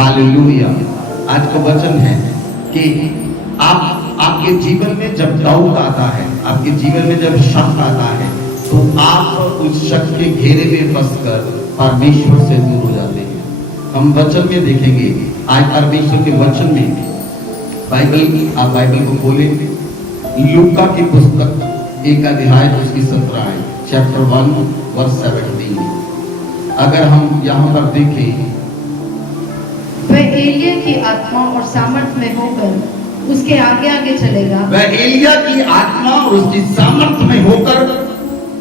Hallelujah. आज का वचन है कि आपके जीवन में जब डाउट आता है, आपके जीवन में जब शक आता है, तो आप उस शक के घेरे में फंसकर परमेश्वर से दूर हो जाते हैं। हम वचन में देखेंगे आज परमेश्वर के वचन में, आप बाइबल को खोलें, लूका की पुस्तक 1 अध्याय उसकी 17 है, चैप्टर 1 वर्स 17। अगर हम यहाँ पर देखें, वह एलिया की आत्मा और सामर्थ्य में होकर उसके आगे आगे चलेगा। वह एलिया की आत्मा और उसकी सामर्थ्य में होकर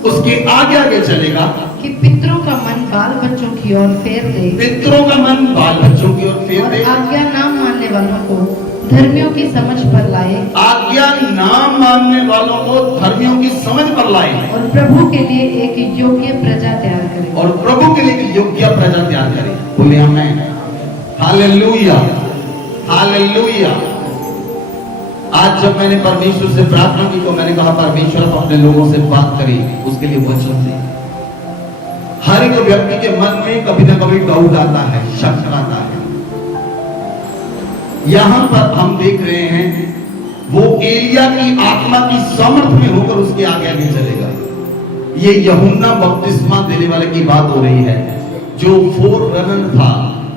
उसके आगे आगे चलेगा कि पितरों का मन बाल बच्चों की ओर फेर दे, पितरों का मन बाल बच्चों की ओर फेर दे, आज्ञा ना मानने वालों को धर्मियों की समझ पर लाए, आज्ञा ना मानने वालों को धर्मियों की समझ पर लाए, और प्रभु के लिए एक योग्य प्रजा तैयार करे, और प्रभु के लिए एक योग्य प्रजा तैयार करे। बोले आमीन। Hallelujah, hallelujah. आज जब मैंने परमेश्वर से प्रार्थना की तो मैंने कहा परमेश्वर आप अपने लोगों से बात करें, उसके लिए वचन दे। हर एक व्यक्ति के मन में कभी ना कभी डाउट आता है, शक आता है। यहां पर हम देख रहे हैं वो एलिया की आत्मा की सामर्थ्य में होकर उसके आगे आगे चलेगा। ये यूहन्ना बपतिस्मा देने वाले की बात हो रही है, जो फोररनर था,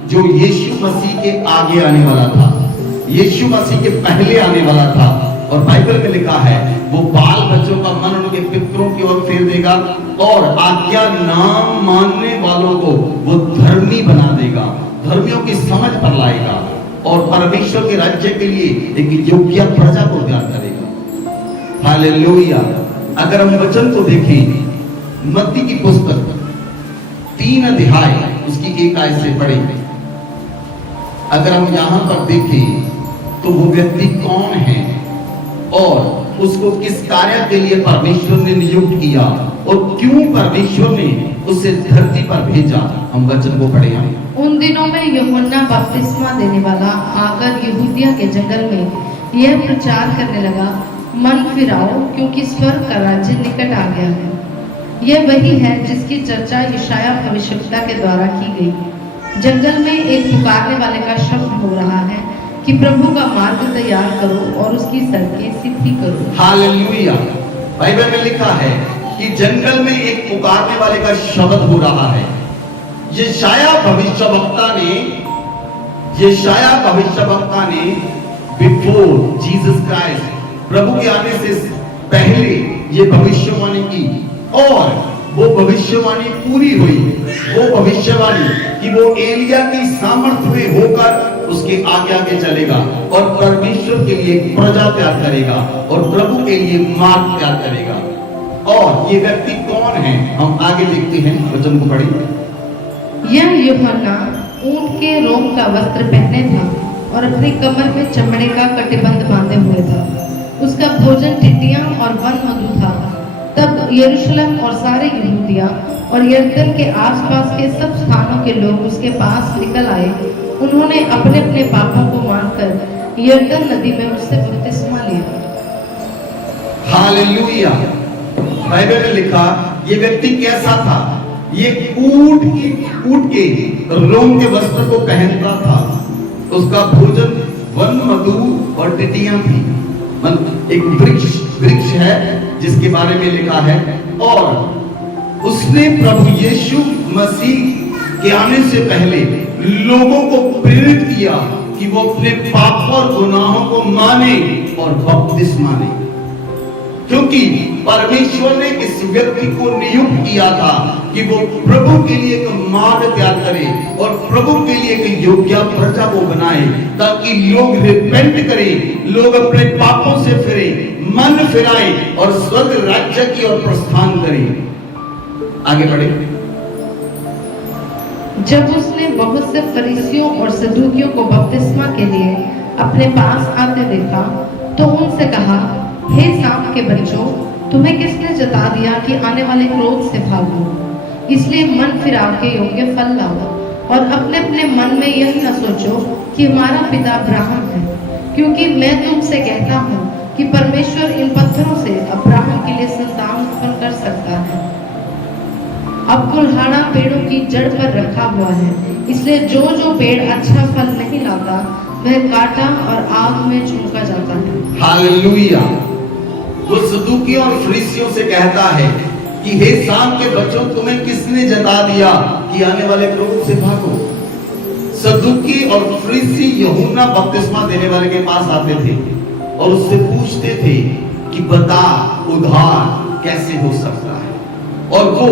जो यीशु मसीह के आगे आने वाला था, यीशु मसीह के पहले आने वाला था। और बाइबल में लिखा है वो बाल बच्चों का मन उनके पितरों की ओर फेर देगा और आज्ञा ना मानने वालों को वो धर्मी बना देगा, धर्मियों की समझ पर लाएगा और परमेश्वर के राज्य के लिए एक योग्य प्रजा को तैयार करेगा। हालेलुया। अगर हम वचन को देखें, मत्ती की पुस्तक 3 अध्याय उसकी 1 आयत से पढ़े, अगर हम यहां पर देखें तो वो व्यक्ति कौन है और उसको किस कार्य के लिए परमेश्वर ने नियुक्त किया और क्यों परमेश्वर ने उसे धरती पर भेजा। हम वचन को पढ़े। उन दिनों में यूहन्ना बपतिस्मा देने वाला आकर यहूदिया के जंगल में यह प्रचार करने लगा, मन फिराओ क्योंकि स्वर्ग का राज्य निकट आ गया है। यह वही है जिसकी चर्चा यशायाह भविष्यवक्ता के द्वारा की गई। जंगल में एक पुकारने वाले का शब्द हो रहा है कि प्रभु का मार्ग तैयार करो और उसकी सड़कें सीधी करो। हालेलुया। बाइबल में लिखा है कि जंगल में एक पुकारने वाले का शब्द हो रहा है। यशायाह भविष्यवक्ता ने बिफोर जीसस क्राइस्ट, प्रभु के आने से पहले ये भविष्यवाणी की और वो भविष्यवाणी पूरी हुई। वो भविष्यवाणी कि वो एलिया की सामर्थ्य में होकर उसके आगे आगे चलेगा और परमेश्वर के लिए एक प्रजा तैयार करेगा और प्रभु के लिए मार्ग तैयार करेगा। और ये व्यक्ति कौन है, हम आगे देखते हैं, वचन को पढ़ें। यह यूहन्ना ऊंट के रोम का वस्त्र पहने था और अपनी कमर में चमड़े का कटिबंध बांधे हुए था। उसका भोजन टिड्डियां और वन मधु था। तब यरूशलेम और सारे यहूदिया और यरदन के आसपास के सब स्थानों के लोग उसके पास निकल आए। उन्होंने अपने अपने पापों को मानकर यरदन नदी में उससे बपतिस्मा लिया। हालेलुया। बाइबल में लिखा ये व्यक्ति कैसा था, ये ऊंट के रोम के वस्त्र को पहनता था। उसका भोजन वन मधु और टिड्डियां थी। एक वृक्ष है जिसके बारे में लिखा है। और उसने प्रभु यीशु मसीह के आने से पहले लोगों को प्रेरित किया कि वो अपने पाप और गुनाहों को माने और बपतिस्मा लें, क्योंकि परमेश्वर ने इस व्यक्ति को नियुक्त किया था कि वो प्रभु के लिए एक मार्ग तैयार करे और प्रभु के लिए एक योग्य प्रजा को बनाए, ताकि लोग रिपेंट करें, लोग अपने पापों से फिरे, मन फिराए और स्वर्ग राज्य की ओर प्रस्थान करें। आगे बढ़े। जब उसने बहुत से फरीसियों और सदूकियों को बपतिस्मा के लिए अपने पास आते देखा तो उनसे कहा, हे सांप के बच्चों, तुम्हें किसने जता दिया कि आने वाले क्रोध से भागो? इसलिए मन फिराव के योग्य फल लाओ और अपने अपने मन में यह न सोचो कि हमारा पिता अब्राहम है, क्योंकि मैं तुमसे कहता हूँ कि परमेश्वर इन पत्थरों से अब्राहम के लिए संतान उत्पन्न कर सकता है। अब कुल्हाड़ा पेड़ों की जड़ पर रखा हुआ है, इसलिए जो जो पेड़ अच्छा फल नहीं लाता वह काटा और आग में झोंका जाता है। हालेलुया। वो सदूकी और फरीसियों से कहता है कि हे शाम के बच्चों, तुम्हें किसने जता दिया कि आने वाले क्रोध से भागो। सदूकी और फरीसी यूहन्ना बपतिस्मा देने वाले के पास आते थे और उससे पूछते थे कि बता, उद्धार कैसे हो सकता है, और वो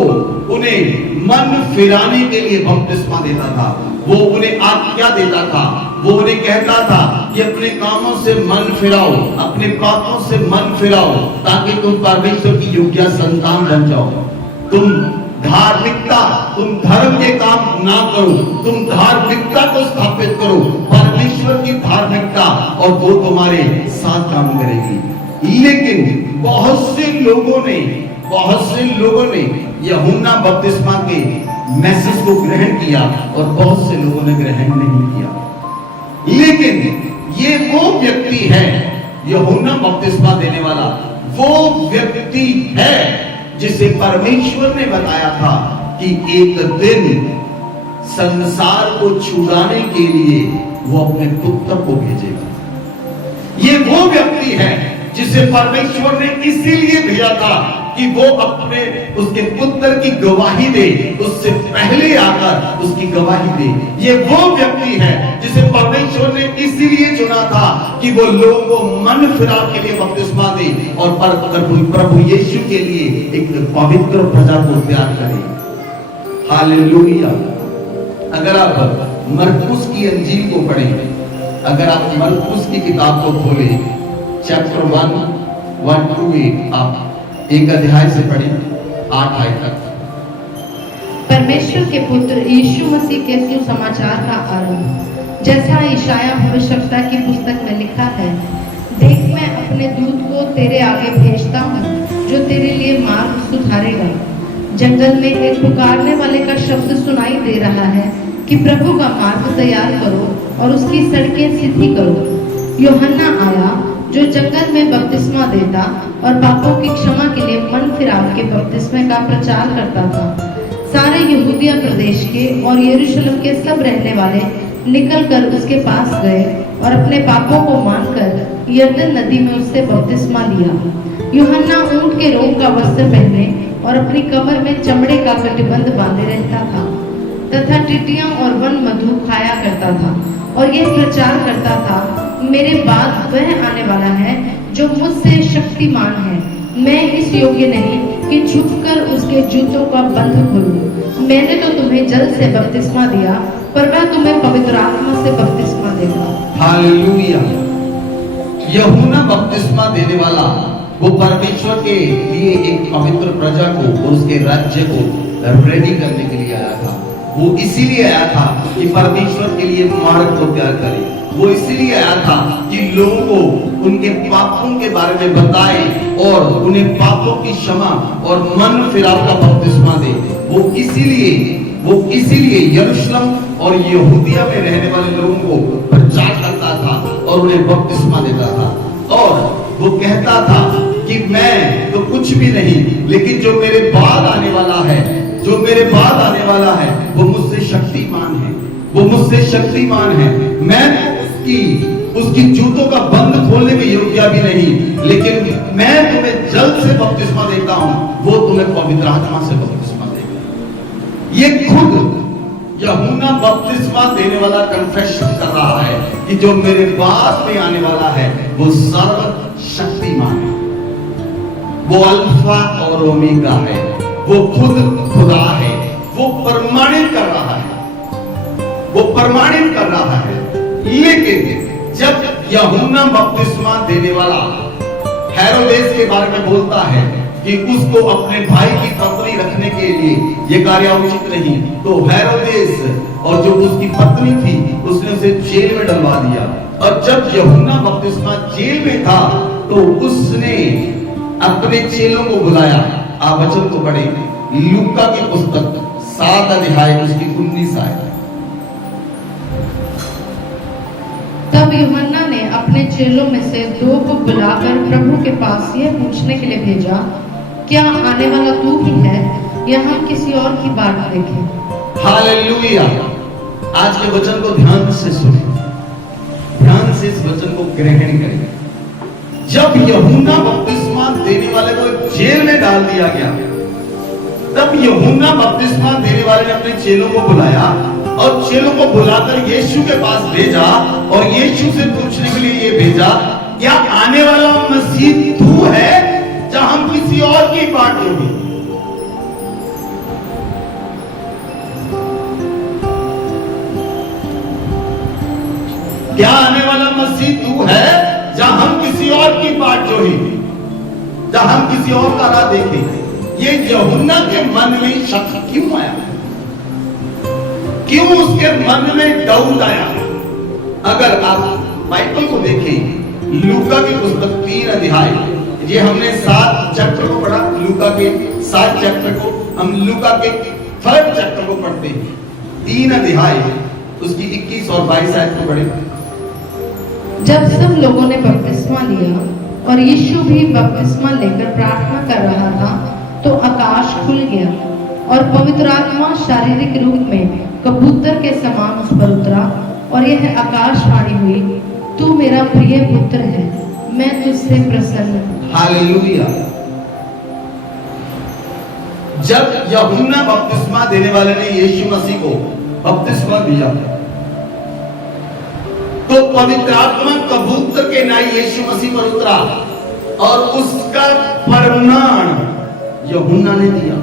उन्हें मन फिराने के लिए बपतिस्मा देता था। वो उन्हें आज्ञा देता था, वो उन्हें कहता था कि अपने कामों से मन फिराओ, अपने पापों से मन फिराओ, ताकि तुम परमेश्वर की योग्य संतान बन जाओ। तुम धार्मिकता, तुम धर्म के काम ना करो, तुम धार्मिकता को स्थापित करो, परमेश्वर की धार्मिकता, और वो तुम्हारे साथ काम करेगी। लेकिन बहुत से लोगों ने यूहन्ना बपतिस्मा के मैसेज को ग्रहण किया और बहुत से लोगों ने ग्रहण नहीं किया। लेकिन ये वो व्यक्ति है, यूहन्ना बपतिस्मा देने वाला वो व्यक्ति है जिसे परमेश्वर ने बताया था कि एक दिन संसार को छुड़ाने के लिए वो अपने पुत्र को भेजेगा। ये वो व्यक्ति है जिसे परमेश्वर ने इसीलिए भेजा था कि वो अपने उसके पुत्र की गवाही दे, उससे पहले आकर उसकी गवाही दे। ये वो व्यक्ति है जिसे परमेश्वर ने इसीलिए चुना था कि वो लोगों को मन फिराव के लिए बपतिस्मा दे और प्रभु यीशु के लिए एक पवित्र प्रजा को तैयार करे। हालेलुया। अगर आप मरकुस की अंजील को पढ़ें, अगर आप मरकुस की किताब को खोलें, चैप्टर 1 to 8, आप एक अध्याय से पढ़ें 8 आयत तक। परमेश्वर के पुत्र यीशु मसीह के सुसमाचार का आरंभ। जैसा यशायाह भविष्यवक्ता की पुस्तक में लिखा है, देख मैं अपने दूत को तेरे आगे भेजता हूँ, जो तेरे लिए मार्ग सुधारेगा। जंगल में एक पुकारने वाले का शब्द सुनाई दे रहा है कि प्रभु का मार्ग तैयार करो और उसकी सड़कें सीधी करो। यूहन्ना आया जो जंगल में बपतिस्मा देता और पापों की क्षमा के लिए मन फिराव के बपतिस्मे का प्रचार करता था। सारे यहूदिया प्रदेश के और यरूशलेम के सब रहने वाले निकलकर उसके पास गए और अपने पापों को मानकर यरदन नदी में उससे बपतिस्मा लिया। यूहन्ना ऊंट के रोम का वस्त्र पहने और अपनी कमर में चमड़े का कटिबंध बांधे रहता था तथा टिड्डियां और वन मधु खाया करता था और यह प्रचार करता था, मेरे बाद वह आने वाला है जो मुझसे शक्तिमान है। मैं इस योग्य नहीं कि झुककर उसके जूतों का बंध खोलूं। मैंने तो तुम्हें जल से बपतिस्मा दिया, पर वह तुम्हें पवित्र आत्मा से बपतिस्मा देगा। हालेलुया। यूहन्ना बपतिस्मा देने वाला वो परमेश्वर के लिए एक पवित्र प्रजा को और उसके राज्य को रेडी करने के लिए आया था। वो इसीलिए आया था कि परमेश्वर के लिए मार्ग को तैयार करे। वो इसीलिए आया था कि लोगों को उनके पापों के बारे में बताए और उन्हें पापों की क्षमा और मन फिराव का बपतिस्मा दे। वो इसीलिए यरूशलेम और यहूदिया में रहने वाले लोगों को प्रचार करता था और उन्हें बपतिस्मा देता था। और वो कहता था कि मैं तो कुछ भी नहीं, लेकिन जो मेरे बाद आने वाला है, वो मुझसे शक्तिमान है, वो मुझसे शक्तिमान है। मैं उसकी जूतों का बंध खोलने के योग्य भी नहीं, लेकिन मैं तुम्हें जल से बपतिस्मा देता हूं, वो तुम्हें पवित्र आत्मा से बपतिस्मा देगा। ये खुद यूहन्ना बपतिस्मा देने वाला कन्फेशन कर रहा है कि जो मेरे बाद में आने वाला है वो सर्वशक्तिमान है, वो अल्फा और ओमेगा है, वो खुद खुदा है। वो प्रमाणित कर रहा है। लेकिन जब यूहन्ना बपतिस्मा देने वाला हेरोदेस के बारे में बोलता है कि उसको अपने भाई की पत्नी रखने के लिए ये कार्य उचित नहीं, तो हेरोदेस और जो उसकी पत्नी थी उसने उसे जेल में डलवा दिया। और जब यूहन्ना बपतिस्मा जेल में था तो उसने अपने चेलों को बुलाया। आप वचन को पढ़े, लूका की पुस्तक 7 अध्याय उसकी 19 आयत। तब यूहन्ना ने अपने चेलों में से 2 को बुलाकर प्रभु के पास यह पूछने के लिए भेजा, क्या आने वाला तू ही है या हम किसी और की बाट देखें। हालेलुया। आज के वचन को ध्यान से सुने, ध्यान से इस वचन को ग्रहण करें। जब यूहन्ना बपतिस्मा देने वाले को जेल में डाल दिया गया, तब यूहन्ना बपतिस्मा देने वाले ने अपने चेलों को बुलाया और चेलों को बुलाकर यीशु के पास भेजा और यीशु से पूछने के लिए ये भेजा, क्या आने वाला मसीह तू है या हम किसी और की बाट होगी? क्या आने वाला मसीह तू है या हम किसी और की बाट जोड़ेंगे, या हम किसी और का राह देखेंगे? ये यूहन्ना के मन में शक क्यों आया? क्यों उसके मन में डाउट आया? अगर आप बाइबल को देखें, लूका की पुस्तक 3 अध्याय, ये हमने 7 चैप्टर को पढ़ा, लूका के 7 चैप्टर को हम लूका के 3rd चैप्टर को पढ़ते हैं। 3 अध्याय उसकी 21 और 22 आयत को पढ़े। जब सब लोगों ने बपतिस्मा लिया और यीशु भी बपतिस्मा लेकर प्रार्थना कर रहा था, तो आकाश खुल गया और पवित्र आत्मा शारीरिक रूप में कबूतर के समान उस पर उतरा और यह आकाशवाणी हुई, तू मेरा प्रिय पुत्र है, मैं तुझसे प्रसन्न हूं। हालेलुया। जब यूहन्ना बपतिस्मा देने वाले ने यीशु मसीह को बपतिस्मा दिया, तो पवित्र आत्मा कबूतर के नाई यीशु मसीह पर उतरा और उसका प्रमाण यूहन्ना ने दिया।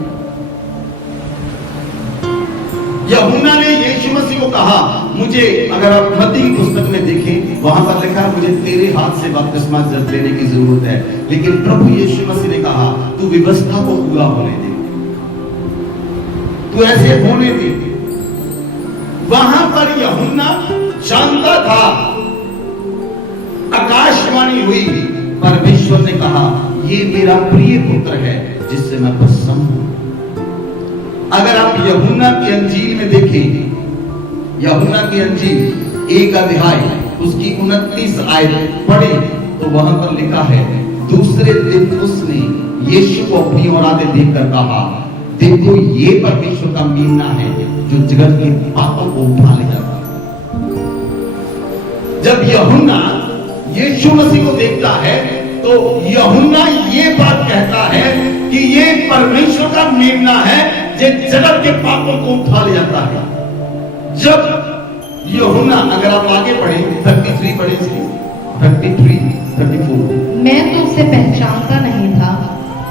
यूहन्ना ने यीशु मसीह को कहा, मुझे, अगर आप मत्ती की पुस्तक में देखें, वहां पर लिखा है, मुझे तेरे हाथ से बपतिस्मा लेने की जरूरत है, लेकिन प्रभु यीशु मसीह ने कहा, तू व्यवस्था को पूरा होने दे, तू ऐसे होने दे। वहां पर यूहन्ना जानता था, आकाशवाणी हुई, परमेश्वर ने कहा, ये मेरा प्रिय पुत्र है जिससे मैं प्रसन्न हूं। अगर आप यूहन्ना की अंजील में देखें, यूहन्ना की अंजील 1 अध्याय उसकी 29 आयत पढ़े, तो वहां पर लिखा है, दूसरे दिन उसने यीशु को अपनी ओर आते देखकर कहा, देखो ये परमेश्वर का मीना है जो जगत के पापों को उठा ले जाता है। जब यूहन्ना यीशु मसीह को देखता है, तो यूहन्ना ये बात कहता है कि ये परमेश्वर का मेमना है जो जगत के पापों को उठा ले जाता है। जब यूहन्ना, अगर आप आगे पढ़े 33 पढ़े, 33, 34, मैं तो उसे पहचानता नहीं था,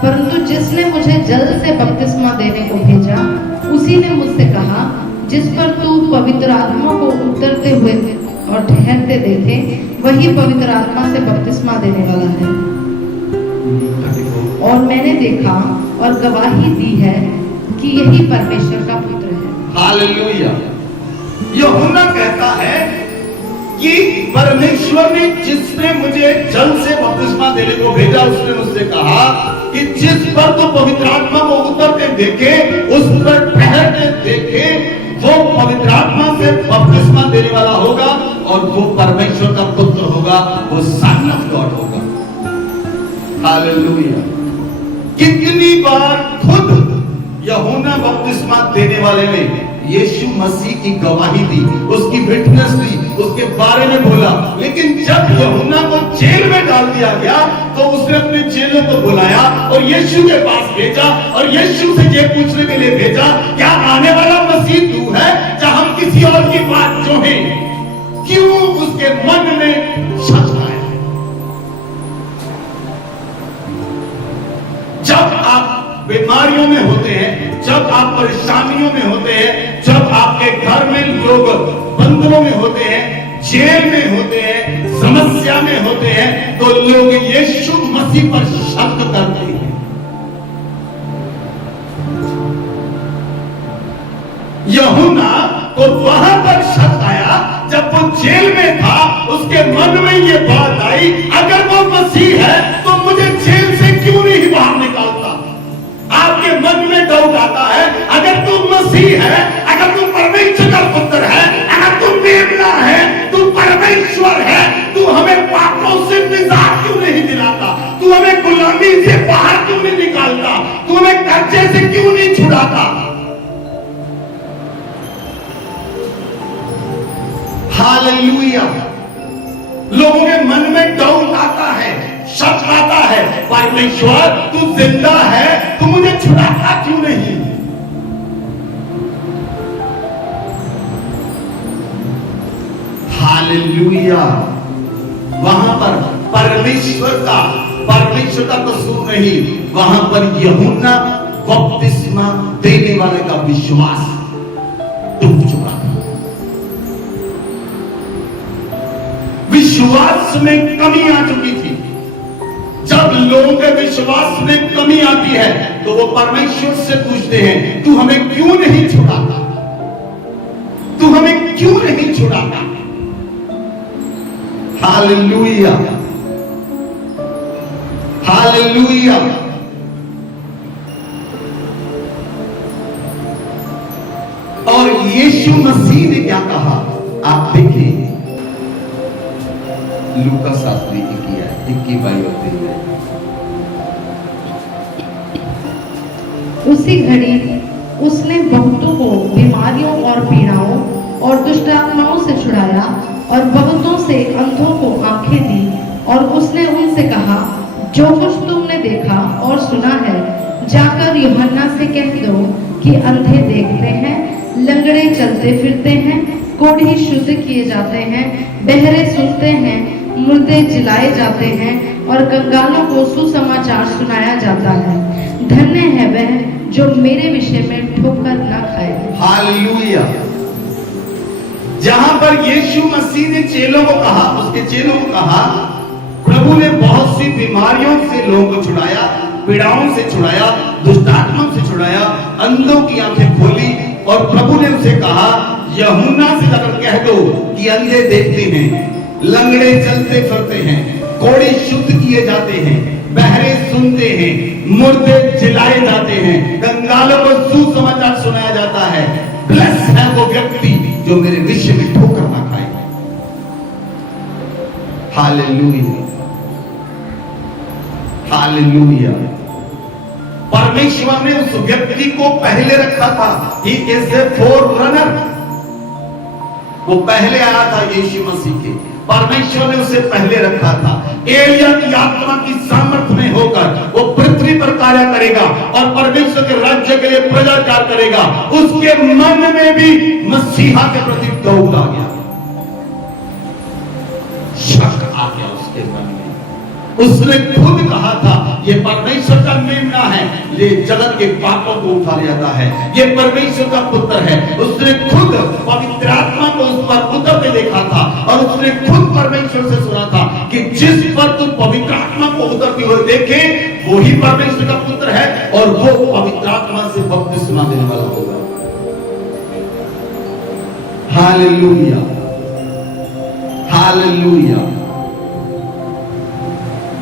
परंतु जिसने मुझे जल से बपतिस्मा देने को भेजा, उसी ने मुझसे कहा, जिस पर तू पवित्र आत्मा को उतरते हुए और ठहरते देखे, वही पवित्र आत्मा से बपतिस्मा देने वाला है। और मैंने देखा और गवाही दी है कि यही परमेश्वर का पुत्र है। हालेलुया। यूहन्ना कहता है कि परमेश्वर ने, जिसने मुझे जल से बपतिस्मा देने को भेजा, उसने मुझसे कहा कि जिस पर तो पवित्र आत्मा को उतरते देखे, उस पर ठहरते देखे, वो पवित्र आत्मा से बपतिस्मा देने वाला होगा और वो परमेश्वर का पुत्र होगा, वो सन ऑफ गॉड होगा। हालेलुया। कितनी बार खुद यूहन्ना बपतिस्मा देने वाले ने यीशु मसीह की गवाही दी, उसकी विटनेस दी, उसके बारे में बोला, लेकिन जब यूहन्ना को जेल में डाल दिया गया, तो उसने अपने चेलों को बुलाया और यीशु के पास भेजा और यीशु से ये पूछने के लिए भेजा, क्या आने वाला मसीह तू है या हम किसी और की बात जो है? क्यों उसके मन में शक आया? जब आप बीमारियों में होते हैं, जब आप परेशानियों में होते हैं, जब आपके घर में लोग बंधनों में होते हैं, जेल में होते हैं, समस्या में होते हैं, तो लोग यीशु मसीह पर शक करते हैं। यूहन्ना को वहां पर शक आया जब वो जेल में था, उसके मन में ये बात आई, अगर वो मसीह है तो मुझे जेल से क्यों नहीं बाहर निकालता? आपके मन में डाउट आता है, अगर तू मसीह है, अगर तू परमेश्वर का पुत्र है, अगर तू मेमना है, तू परमेश्वर है, तू हमें पापों से निजात क्यों नहीं दिलाता? तू हमें गुलामी से बाहर क्यों नहीं निकालता? तू हमें कर्जे से क्यों नहीं छुड़ाता? हालेलुया। लोगों के मन में डाउट आता है, शक आता है, परमेश्वर तू जिंदा है, तू मुझे छुड़ाता क्यों नहीं? हालेलुया। वहां पर परमेश्वर का कसूर नहीं, वहां पर यूहन्ना बपतिस्मा देने वाले का विश्वास डूब चुका था। विश्वास में कमी आ चुकी थी। जब लोगों के विश्वास में कमी आती है तो वो परमेश्वर से पूछते हैं, तू हमें क्यों नहीं छुड़ाता? तू हमें क्यों नहीं छुड़ाता? Hallelujah, hallelujah. और यीशु मसीह ने क्या कहा आप देखिए, लूका शास्त्री 21:22 है। उसी घड़ी उसने बहुतों को बीमारियों और पीड़ाओं और दुष्ट आत्माओं से छुड़ाया और बहुतों से अंधों को आंखें दी, और उसने उनसे कहा, जो कुछ तुमने देखा और सुना है जाकर यूहन्ना से कह दो कि अंधे देखते हैं, लंगड़े चलते फिरते हैं, कोढ़ी शुद्ध किए जाते हैं, बहरे सुनते हैं, मुर्दे जिलाए जाते हैं और कंगालों को सुसमाचार सुनाया जाता है। धन्य है वह जो मेरे विषय में ठोकर न खाए। हालेलुया। जहां पर यीशु मसीह ने चेलों को कहा, उसके चेलों को कहा, प्रभु ने बहुत सी बीमारियों से लोगों को छुड़ाया, पीड़ाओं से छुड़ाया, दुष्ट आत्माओं से छुड़ाया, अंधों की आंखें खोली, और प्रभु ने उसे कहा यूहन्ना से जाकर कह दो कि अंधे देखते हैं, लंगड़े चलते फिरते हैं, कोढ़े शुद्ध किए जाते हैं, बहरे सुनते हैं, मुर्दे जिलाए जाते हैं, कंगालों को सुसमाचार सुनाया जाता है। ब्लेस है वो व्यक्ति जो मेरे विषय में ठोकर ना खाए। Hallelujah, hallelujah. परमेश्वर ने उस व्यक्ति को पहले रखा था। He is a forerunner. वो पहले आया था यीशु मसीह के। परमेश्वर ने उसे पहले रखा था। एलिया की आत्मा की सामर्थ्य में होकर वो पृथ्वी पर कार्य करेगा और परमेश्वर के राज्य के लिए प्रचार करेगा। उसके मन में भी मसीहा के प्रति दौड़ आ गया, शक आ गया उसके मन में। उसने खुद कहा था ये परमेश्वर का मेमना है, ये जगत के पापों को उठा ले जाता है, ये परमेश्वर का पुत्र है। उसने खुद पवित्र आत्मा को उस पर उतरते देखा था और उसने खुद परमेश्वर से सुना था कि जिस पर तुम पवित्र आत्मा को उतरती हुए देखे वो ही परमेश्वर का पुत्र है और वो पवित्र आत्मा से बपतिस्मा देने वाला होगा। Hallelujah, hallelujah.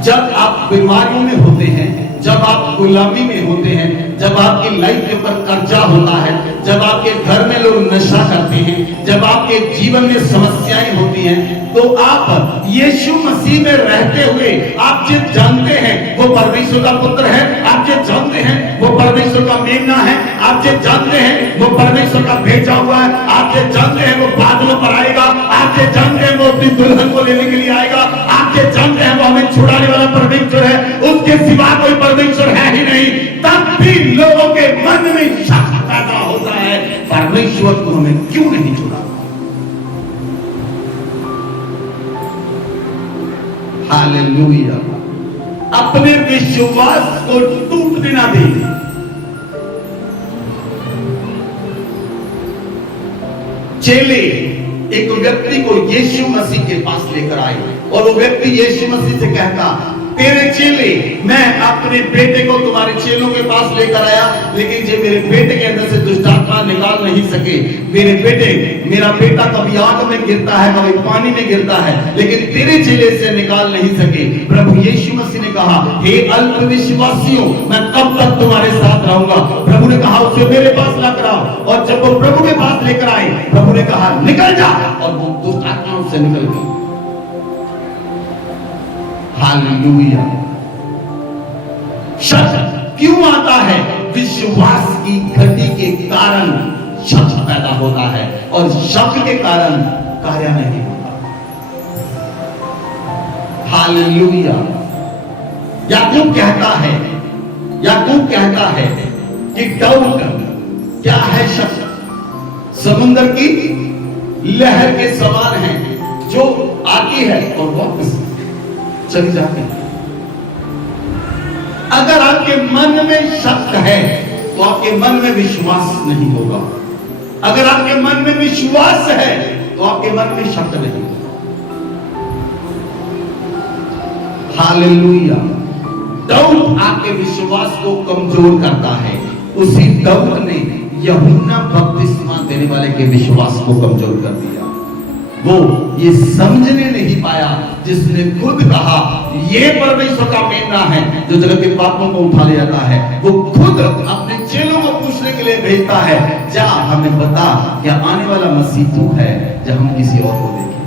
जब आप बीमारियों में होते हैं, जब आप गुलामी में होते हैं, जब आपकी लाइफ के ऊपर कर्जा होता है, जब आपके घर में लोग नशा करते हैं, जब आपके जीवन में समस्याएं होती हैं, तो आप यीशु मसीह में रहते हुए आप जो जानते हैं वो परमेश्वर का पुत्र है, आप जो जानते हैं वो परमेश्वर का मेमना है, आप जो जानते हैं वो परमेश्वर का भेजा हुआ है, आप जो जानते हैं वो बादलों पर आएगा, आप जो जानते हैं वो अपनी दुल्हन को लेने के लिए आएगा, आप जो जानते हैं वो हमें छुड़ाने वाला परमेश्वर है, उसके सिवा कोई परमेश्वर है ही नहीं, तब भी लोगों के मन में शक पैदा होता है, परमेश्वर को हमें क्यों नहीं छुड़ा। हालेलुया। अपने विश्वास को टूटने ना दें। चेले एक व्यक्ति को यीशु मसीह के पास लेकर आए और वो व्यक्ति यीशु मसीह से कहता, तेरे चेले, मैं अपने बेटे को तुम्हारे चेलों के पास लेकर आया, लेकिन जो मेरे बेटे के अंदर से दुष्ट आत्मा निकाल नहीं सके। मेरा बेटा कभी आग में गिरता है, कभी पानी में गिरता है, लेकिन तेरे चेले से निकाल नहीं सके। प्रभु यीशु मसीह ने कहा, हे अल्पविश्वासियों, मैं कब तक तुम्हारे साथ रहूंगा। प्रभु ने कहा उसे मेरे पास लाकर आओ, और जब वो प्रभु के पास लेकर आए, प्रभु ने कहा निकल जा, और वो दुष्ट आत्माओं से निकल गई। हालेलुया। शक क्यों आता है? विश्वास की घटी के कारण शक पैदा होता है, और शक के कारण कार्य नहीं होता। हालेलुया। याकूब कहता है कि डाउट क्या है? शब्द समुद्र की लहर के समान है जो आती है और वापस चली जाती है। अगर आपके मन में शक है तो आपके मन में विश्वास नहीं होगा। अगर आपके मन में विश्वास है तो आपके मन में शक नहीं होगा। हालेलुया। डाउट आपके विश्वास को कमजोर करता है। उसी डाउट ने यूहन्ना बपतिस्मा देने वाले के विश्वास को कमजोर कर दिया। वो ये समझने नहीं पाया, जिसने खुद कहा ये परमेश्वर का मेमना है जो जगत के पापों को उठा ले जाता है, वो खुद अपने चेलों को पूछने के लिए भेजता है, जा हमें बता क्या आने वाला मसीह तू है जब हम किसी और को देखें।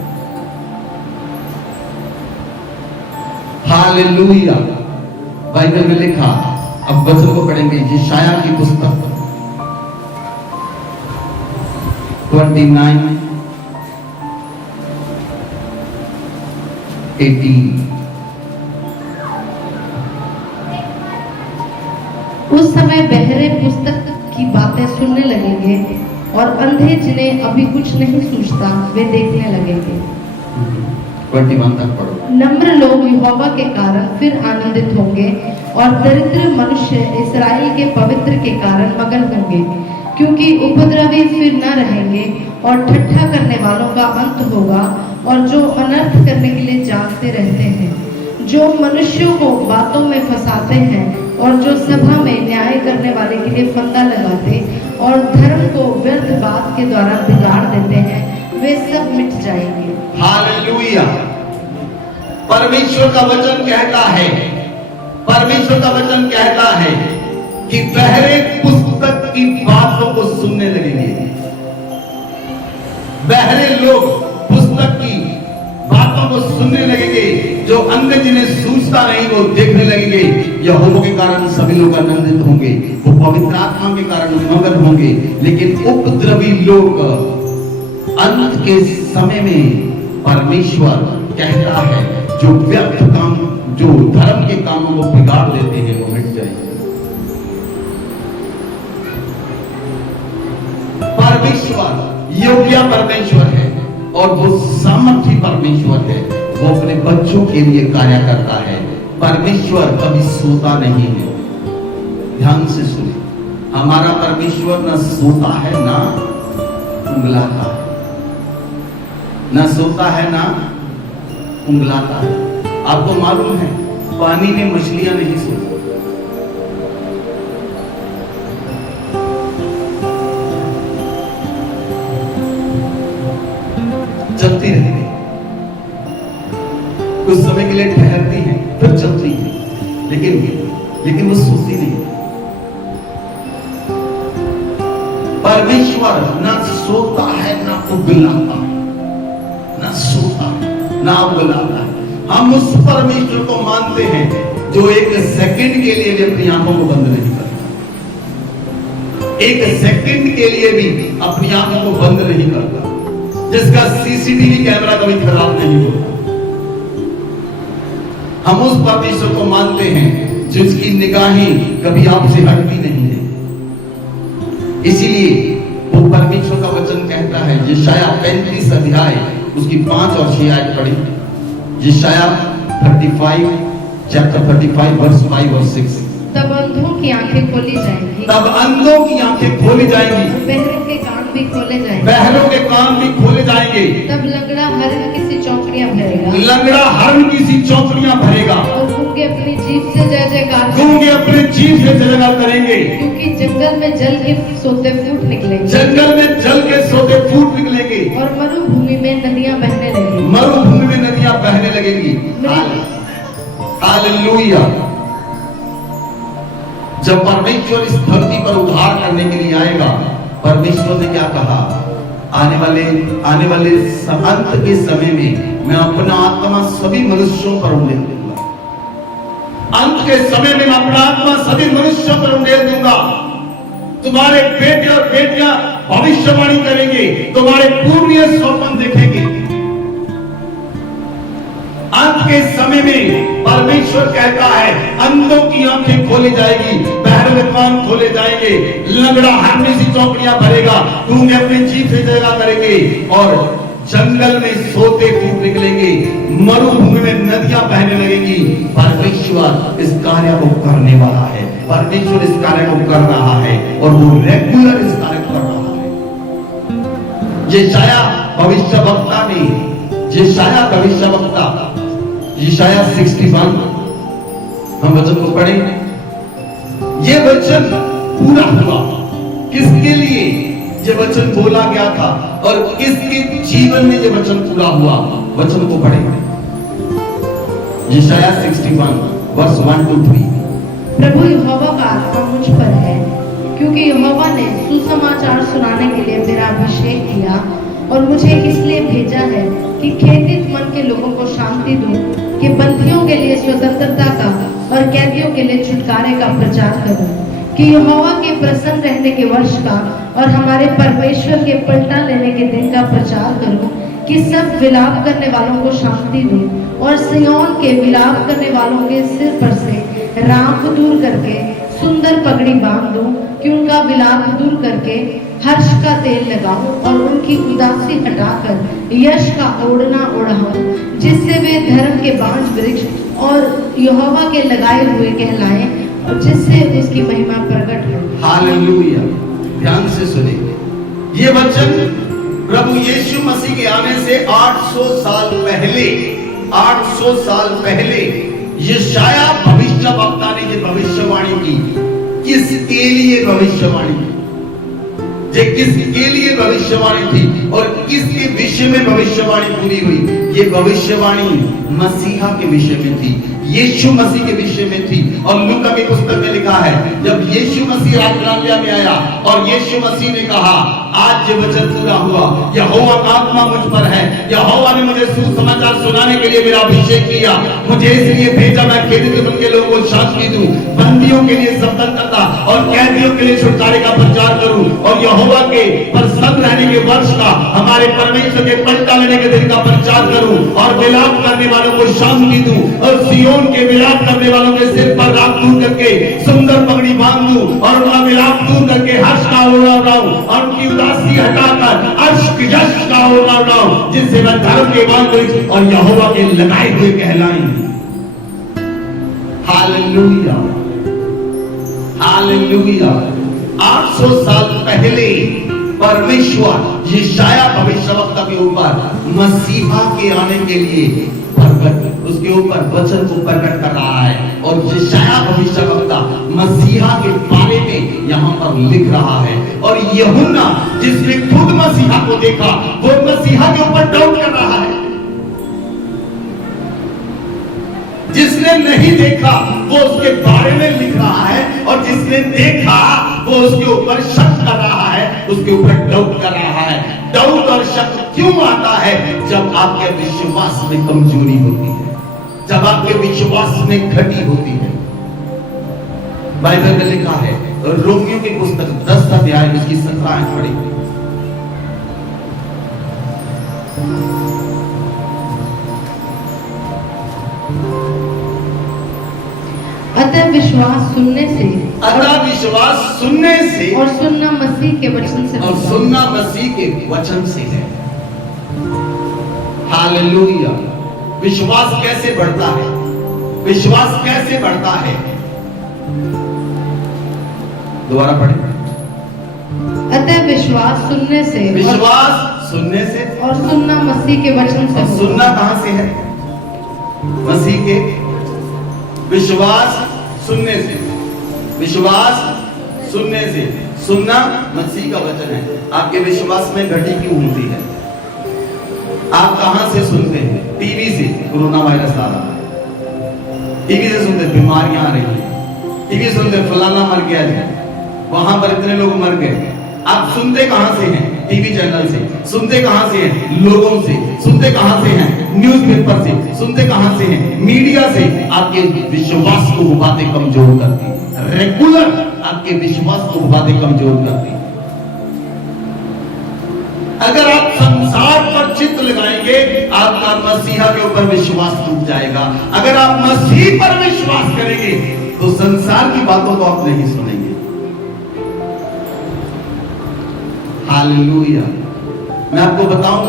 हालेलुया। बाइबल में लिखा, अब वचन को पढ़ेंगे, यशायाह की पुस्तक 29:18। उस समय बहरे पुस्तक की बातें सुनने लगेंगे और अंधे जिन्हें अभी कुछ नहीं सूझता वे देखने लगेंगे। 21 तक पढ़ो। नम्र लोग यहोवा के कारण फिर आनंदित होंगे और दरिद्र मनुष्य इस्राएल के पवित्र के कारण मगन होंगे, क्योंकि उपद्रवी फिर न रहेंगे और ठट्ठा करने वालों का अंत होगा और जो अनर्थ करने के लिए जागते रहते हैं, जो मनुष्यों को बातों में फंसाते हैं और जो सभा में न्याय करने वाले के लिए फंदा लगाते और धर्म को व्यर्थ बात के द्वारा बिगाड़ देते हैं, वे सब मिट जाएंगे। हालेलुया। परमेश्वर का वचन कहता है कि बहरे पुस्तक की बातों को सुनने लगेंगे। बहरे लोग पुस्तक की बातों को सुनने लगेंगे, जो अन्य जिन्हें सूझता नहीं वो देखने लगेंगे। यहोवा के कारण सभी लोग आनंदित होंगे, वो पवित्र आत्मा के कारण मगन होंगे। लेकिन उपद्रवी लोग अंत के समय में, परमेश्वर कहता है, जो व्यर्थ काम, जो धर्म के कामों को बिगाड़ देते हैं वो मिट जाएंगे। परमेश्वर योग्य परमेश्वर है और वो सामर्थी परमेश्वर है। वो अपने बच्चों के लिए कार्य करता है। परमेश्वर कभी सोता नहीं है। ध्यान से सुने, हमारा परमेश्वर न सोता है ना उंगलाता है, न सोता है ना उंगलाता है। आपको मालूम है पानी में मछलियां नहीं सोती, चलती रहती है, कुछ समय के लिए ठहरती हैं फिर चलती है, लेकिन वो सोती नहीं। परमेश्वर ना सोता है ना उगलाता है, ना सोता है ना उगलाता है। हम उस परमेश्वर को मानते हैं जो एक सेकंड के लिए भी अपनी आंखों को बंद नहीं करता, एक सेकंड के लिए भी अपनी आंखों को बंद नहीं करता, जिसका सीसीटीवी कैमरा कभी खराब नहीं होता। हम उस परमेश्वर को मानते हैं जिसकी निगाहें कभी आपसे हटती नहीं है। इसीलिए वो परमेश्वर का वचन कहता है, यशायाह 35 अध्याय उसकी 5 और 6 आयत पढ़ी। यशायाह 35 चैप्टर 35 वर्स 5 और 6। तब अंधों की आंखें खोली जाएंगी, तब अंधों की आंखें खोली जाएंगी, बहरों के कान भी खोले जाएंगे, बहरों के कान भी खोले जाएंगे। तब लंगड़ा हरण की सी चौकड़ियां भरेगा, लंगड़ा हरण की सी चौकड़ियां भरेगा, और गूंगे अपनी जीभ से जय जयकार, गूंगे अपने जीभ से जय जयकार करेंगे, क्योंकि जंगल में जल के सोते फूट निकलेंगे, जंगल में जल के सोते फूट निकलेंगे, और मरुभूमि में नदियां बहने लगेंगी, मरुभूमि में नदियां बहने लगेंगी। हालेलुया। जब परमेश्वर इस धरती पर उद्धार करने के लिए आएगा, परमेश्वर ने क्या कहा? आने वाले अंत के समय में मैं अपना आत्मा सभी मनुष्यों पर उंडेल दूंगा। अंत के समय में मैं अपना आत्मा सभी मनुष्यों पर उंडेल दूंगा। तुम्हारे बेटे और बेटियां भविष्यवाणी करेंगे, तुम्हारे पूर्वज स्वप्न देखेंगे, के समय में परमेश्वर कहता है अंधों की आंखें खोली जाएगी, बहरे कान खोले जाएंगे, लंगड़ा हरनी सी चौकड़ियां भरेगा, गूंगे अपने जीभ से जगह करेंगे, और जंगल में सोते फूट निकलेंगे, मरुभूमि में नदियां बहने लगेंगी। परमेश्वर इस कार्य को करने वाला है, परमेश्वर इस कार्य को कर रहा है, और वो रेगुलर इस कार्य को कर रहा है। यशाया भविष्यवक्ता ने, यशाया भविष्यवक्ता, यशाया 61 हम वचन को पढ़ें। ये वचन पूरा हुआ, किसके लिए ये वचन बोला गया था और किसके जीवन में ये वचन पूरा हुआ? वचन को पढ़ें, यशाया 61 वर्ष 1 to 3। प्रभु यहोवा का आत्मा मुझ पर है, क्योंकि यहोवा ने सुसमाचार सुनाने के लिए मेरा अभिषेक किया, और मुझे इसलिए भेजा है कि खेदित मन के लोगों को शांति दूं, कि बंदियों के लिए स्वतंत्रता का और कैदियों के लिए छुटकारे का प्रचार करूं, कि यहोवा के प्रसन्न रहने के वर्ष का और हमारे परमेश्वर के पलटा लेने के दिन का प्रचार करूं, कि सब विलाप करने वालों को शांति दूं, और सिय्योन के विलाप करने वालों के सिर पर से राख दूर करके सुंदर पगड़ी बांध दूं, कि उनका विलाप दूर करके हर्ष का तेल लगाऊं, और उनकी उदासी हटाकर यश का ओढ़ना ओढ़ाऊं, जिससे वे धर्म के बांझ वृक्ष और यहोवा के लगाए हुए कहलाएं, और जिससे उसकी महिमा प्रकट हो। हालेलुया। ध्यान से सुनिए, ये वचन प्रभु यीशु मसीह के आने से 800 साल पहले, 800 साल पहले यशाया भविष्यवक्ता ने ये भविष्यवाणी की। किसके लिए भविष्यवाणी की? ये किसके लिए भविष्यवाणी थी और किसके विषय में भविष्यवाणी पूरी हुई? ये भविष्यवाणी मसीहा के विषय में थी, यीशु मसीह के विषय में थी। और लूका की पुस्तक में लिखा है, जब यीशु मसीह राजधानी में आया और यीशु मसीह ने कहा आज ये वचन पूरा हुआ, यहोवा का आत्मा मुझ पर है, यहोवा ने मुझे सुसमाचार सुनाने के लिए मेरा अभिषेक किया, मुझे इसलिए भेजा मैं खेदित मन के लोगों को शांति दूं, बंदियों के लिए स्वतंत्रता और कैदियों के लिए छुटकारे का प्रचार करूं, और यहोवा के प्रसन्न रहने के वर्ष का, हमारे परमेश्वर के पलटा लेने के दिन का प्रचार करूं, और विलाप करने वालों को शांति दूं, और सिय्योन के विलाप करने वालों के सिर पर राख दूर करके सुंदर पगड़ी बांध दूं, और उनका विलाप दूर करके हर्ष का ओढ़ा उड़ाऊं, और उनकी उदासी हटाकर यश का ओढ़ा उड़ाऊं, जिससे वह धर्म के बांझ वृक्ष और यहोवा के लगाए हुए कहलाएंगे। Hallelujah, hallelujah. 800 साल पहले परमेश्वर यशाया भविष्यवक्ता के ऊपर मसीहा के आने के लिए प्रकट, उसके ऊपर वचन को प्रकट कर रहा है, और यशाया भविष्यवक्ता मसीहा के बारे में यहाँ पर लिख रहा है। और यूहन्ना जिसने खुद मसीहा को देखा, वो मसीहा के ऊपर डाउट कर रहा है। जिसने नहीं देखा वो उसके बारे में लिख रहा है, और जिसने देखा वो उसके ऊपर शक कर रहा है, उसके ऊपर डाउट कर रहा है। डाउट और शक क्यों आता है? जब आपके विश्वास में कमजोरी होती है, जब आपके विश्वास में घटी होती है। बाइबल में लिखा है, रोमियो की पुस्तक 10 अध्याय उसकी 17 आयत पढ़ी। अतः विश्वास सुनने से, अतः विश्वास सुनने से, और सुनना मसीह के वचन से, और सुनना मसीह के वचन से है। हालेलुया। विश्वास कैसे बढ़ता है? विश्वास कैसे बढ़ता है? दोबारा पढ़ें। अतः विश्वास सुनने से, विश्वास सुनने से, और सुनना मसीह के वचन से। सुनना कहां से है? मसीह के। विश्वास सुनने से, विश्वास सुनने से, सुनना मसीह का वचन है। आपके विश्वास में घटी क्यों होती है? आप कहां से सुनते हैं? टीवी से। कोरोना वायरस आ रहा है, टीवी से सुनते, बीमारियां आ रही है, टीवी सुनते फलाना मर गया है, वहां पर इतने लोग मर गए। आप सुनते कहां से हैं? टीवी चैनल से। सुनते कहां से हैं? लोगों से। सुनते कहां से हैं? न्यूज़पेपर से। सुनते कहां से हैं? मीडिया से। आपके विश्वास को वो बातें कमजोर करती है, रेगुलर आपके विश्वास को वो बातें कमजोर करती है। अगर आप संसार पर चित्त लगाएंगे, आपका मसीहा के ऊपर विश्वास टूट जाएगा। अगर आप मसीह पर विश्वास करेंगे तो संसार की बातों को आप नहीं सुनेंगे। हालेलुया। मैं आपको बताऊं,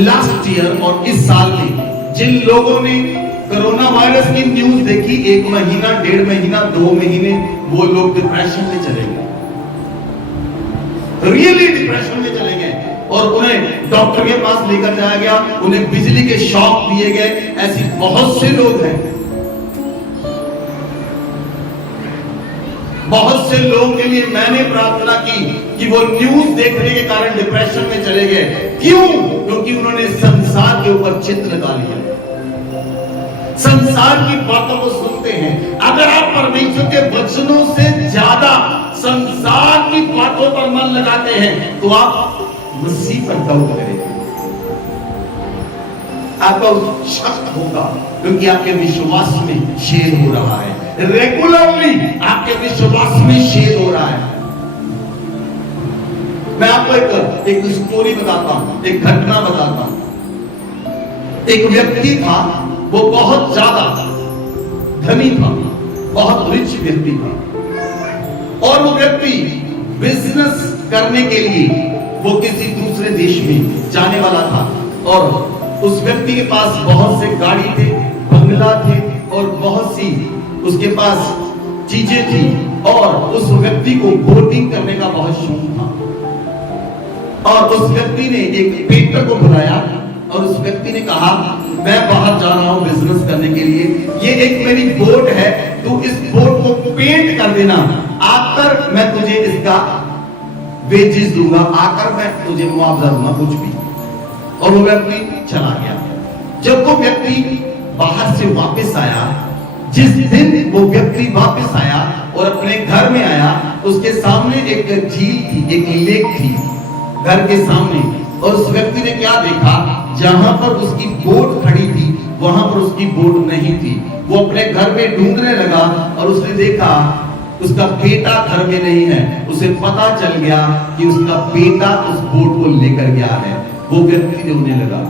लास्ट ईयर और इस साल में जिन लोगों ने कोरोना वायरस की न्यूज देखी, 1 महीना, 1.5 महीना, 2 महीने, वो लोग डिप्रेशन में चले गए, रियली डिप्रेशन में चले गए, और उन्हें डॉक्टर के पास लेकर जाया गया, उन्हें बिजली के शॉक दिए गए। ऐसी बहुत से लोग हैं, बहुत से लोगों के लिए मैंने प्रार्थना की कि वो न्यूज देखने के कारण डिप्रेशन में चले गए। क्यों? क्योंकि उन्होंने संसार के ऊपर चित्त लगा लिया, संसार की बातों को सुनते हैं। अगर आप परमेश्वर के वचनों से ज्यादा संसार की बातों पर मन लगाते हैं तो आप मसीह पर डाउट करेंगे, आपका शक होगा, क्योंकि आपके विश्वास में शेर हो रहा है, रेगुलरली आपके विश्वास में शेर हो रहा है। मैं आपको एक स्टोरी बताता हूं, एक घटना बताता हूं। एक व्यक्ति था, वो बहुत ज्यादा धनी था, बहुत रिच व्यक्ति था, और वो व्यक्ति बिजनेस करने के लिए वो किसी दूसरे देश में जाने वाला था, और उस व्यक्ति के पास बहुत से गाड़ी थे, बंगला थे, और बहुत सी उसके पास चीजें थी, और उस व्यक्ति को बोटिंग करने का बहुत शौक था। और उस व्यक्ति ने एक पेंटर को बुलाया, और उस व्यक्ति ने कहा, मैं बाहर जा रहा हूं बिजनेस करने के लिए, ये एक मेरी बोट है, तू इस बोट को पेंट कर देना, आकर मैं तुझे इसका वेजेस दूंगा, आकर मैं तुझे मुआवजा दूंगा, कुछ भी। और वो व्यक्ति चला गया। जब वो व्यक्ति बाहर से वापस आया, जिस दिन वो व्यक्ति वापस आया और अपने घर में आया, उसके सामने एक झील थी, एक लेक थी घर के सामने, और उस व्यक्ति ने क्या देखा, जहां पर उसकी बोट खड़ी थी वहां पर उसकी बोट नहीं थी। वो अपने घर में ढूंढने लगा, और उसने देखा उसका बेटा घर में नहीं है। उसे पता चल गया कि उसका बेटा उस बोट को लेकर गया है। वो व्यक्ति रोने लगा,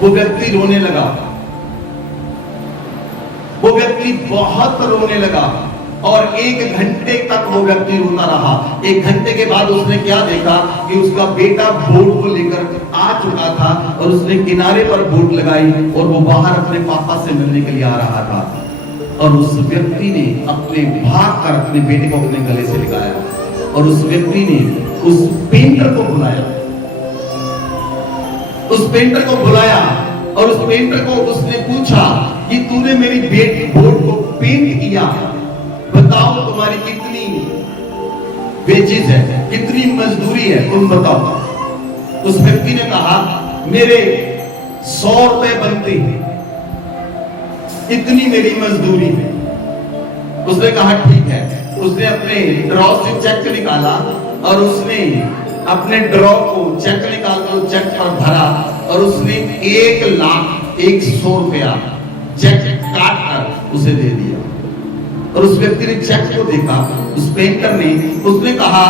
वो व्यक्ति रोने लगा, वो व्यक्ति बहुत रोने लगा, और 1 घंटे तक वो व्यक्ति रोता रहा। 1 घंटे के बाद उसने क्या देखा कि उसका बेटा बोट को लेकर आ चुका था, और उसने किनारे पर बोट लगाई, और वो बाहर अपने पापा से मिलने के लिए आ रहा था। और उस व्यक्ति ने भाग कर अपने बेटे को अपने गले से लगाया, और उस व्यक्ति ने उस पेंटर को बुलाया, उस पेंटर को बुलाया, और उस पेंटर को उसने पूछा कि तूने मेरी बोट को पेंट किया, बताओ तुम्हारी कितनी वेजेस है, कितनी मजदूरी है, तुम बताओ। उस व्यक्ति ने कहा, मेरे 100 रुपए बनते हैं, इतनी मेरी मजदूरी है। उसने कहा ठीक है। उसने अपने ड्रॉ से चेक निकाला, और उसने अपने ड्रॉ को चेक निकालकर चेक पर भरा, और उसने 1,01,00,000 रुपया चेक काट कर उसे दे दिया। और उस व्यक्ति ने चेक को देखा, उस पेंटर ने, उसने कहा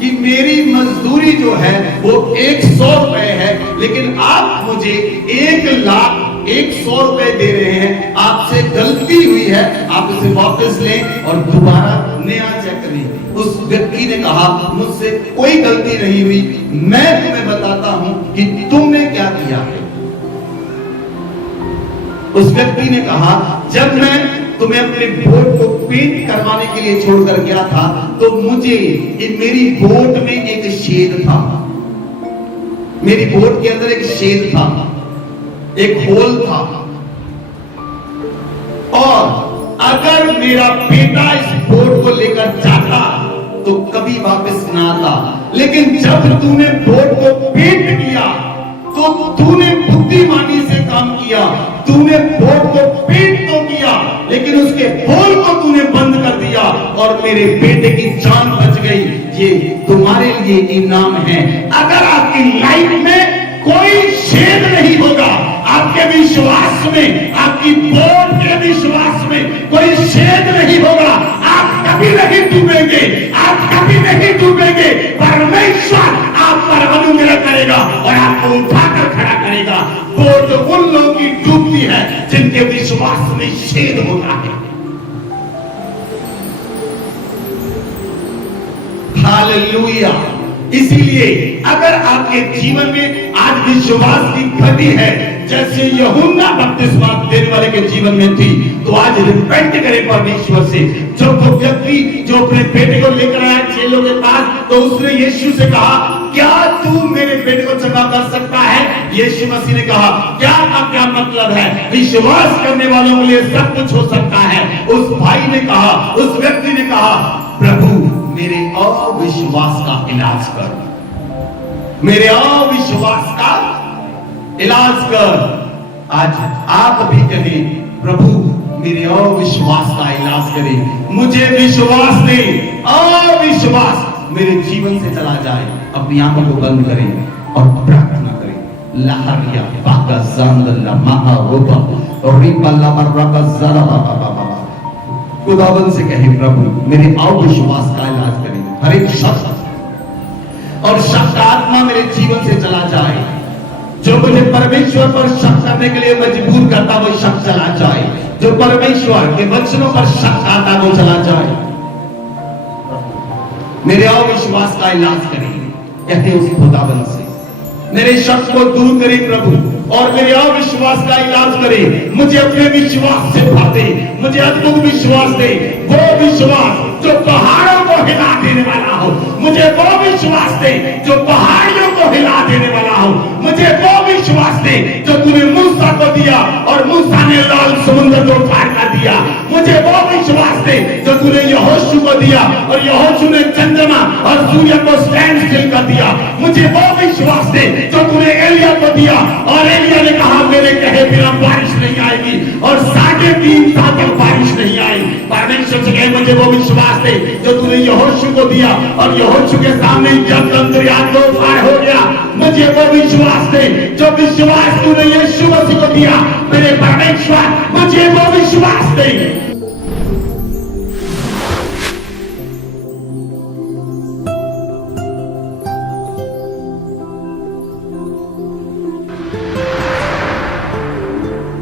कि मेरी मजदूरी जो है वो 100 रुपए है, लेकिन आप मुझे 1,01,00,000 रुपए दे रहे हैं, आपसे गलती हुई है, आप इसे वापस लें और दोबारा नया चेक करें। उस व्यक्ति ने कहा, मुझसे कोई गलती नहीं हुई, मैं तुम्हें बताता हूं कि तुमने क्या किया है। उस व्यक्ति ने कहा, जब मैं तुम्हें अपने बोट को पेंट करवाने के लिए छोड़कर गया था, तो मुझे मेरी बोट में एक छेद था, मेरी बोट के अंदर एक छेद था, एक होल था, और अगर मेरा बेटा इस बोट को लेकर जाता तो कभी वापस ना आता, लेकिन जब तूने बोट को पेंट किया तो तूने बुद्धिमानी से काम किया, तूने बोट को पेंट तो किया, लेकिन उसके होल को तूने बंद कर दिया, और मेरे बेटे की जान बच गई। ये तुम्हारे लिए इनाम है। अगर आपकी लाइफ में कोई छेद नहीं होगा, आपके विश्वास में, आपकी बोट के विश्वास में कोई छेद नहीं होगा, आप कभी नहीं डूबेंगे, आप कभी नहीं डूबेंगे। परमेश्वर पर अनुग्रह करेगा और आपको उठाकर खड़ा करेगा। वो तो उन लोगों की डूबती है जिनके विश्वास में छेद होता है। हालेलुया। इसीलिए अगर आपके जीवन में आज विश्वास की घटी है जैसे यूहन्ना बपतिस्मा देने वाले के जीवन में थी, तो आज रिपेंट करें परमेश्वर से। जो व्यक्ति जो अपने बेटे को लेकर आया चेलों के पास, तो उसने यीशु से कहा, क्या तू मेरे बेटे को चंगा कर सकता है? यीशु मसीह ने कहा, क्या का क्या मतलब है? विश्वास करने वालों के लिए सब कुछ हो सकता है। उस भाई ने कहा, उस व्यक्ति ने कहा, प्रभु मेरे अविश्वास का इलाज कर, मेरे अविश्वास का इलाज कर। आज आप भी कहें, प्रभु मेरे अविश्वास का इलाज करें, मुझे विश्वास दे, अविश्वास मेरे जीवन से चला जाए। अपनी आंखों को बंद करें और प्रार्थना करें। लहरिया बाका ज़ंदला महारोबा और रिपल्ला मर्रका ज़रा बाबा। खुदावन से कहें, प्रभु मेरे अविश्वास का इलाज करें। हर एक शक और शक का आत्मा मेरे जीवन से चला जाए। जो मुझे परमेश्वर पर शक करने के लिए मजबूर करता, वो शक चला जाए। जो परमेश्वर के वचनों पर शक आता, वो चला जाए। मेरे अविश्वास का इलाज करें, कहते उस खुदावन से। मेरे शक को दूर करे प्रभु, और मेरे अविश्वास का इलाज करे। मुझे अपने विश्वास से भर दे, मुझे अद्भुत विश्वास दे। वो विश्वास जो पहाड़ों को हिला देने वाला हो, मुझे वो विश्वास दे जो पहाड़ियों को हिला देने वाला हो। मुझे वो विश्वास दे जो तूने मूसा को दिया और मूसा ने लाल समुद्र को पार कर दिया। मुझे वो विश्वास दे जो तूने यहोशू को दिया और यहोशू ने चंद्रमा और सूर्य को स्टैंड स्टिल कर दिया। मुझे वो विश्वास दे जो तूने एलिया को दिया और एलिया ने कहा, मेरे कहे बिना बारिश नहीं आएगी, और 3.5 साल तक बारिश नहीं आई। परमेश्वर से कहे, मुझे वो विश्वास दे जो तूने यहोशू को दिया और यहोशू के सामने जब दरिया दो पार हो गया। मुझे वो विश्वास दे जो विश्वास तूने यीशु मसीह को दिया। मेरे परमेश्वर मुझे वो विश्वास दे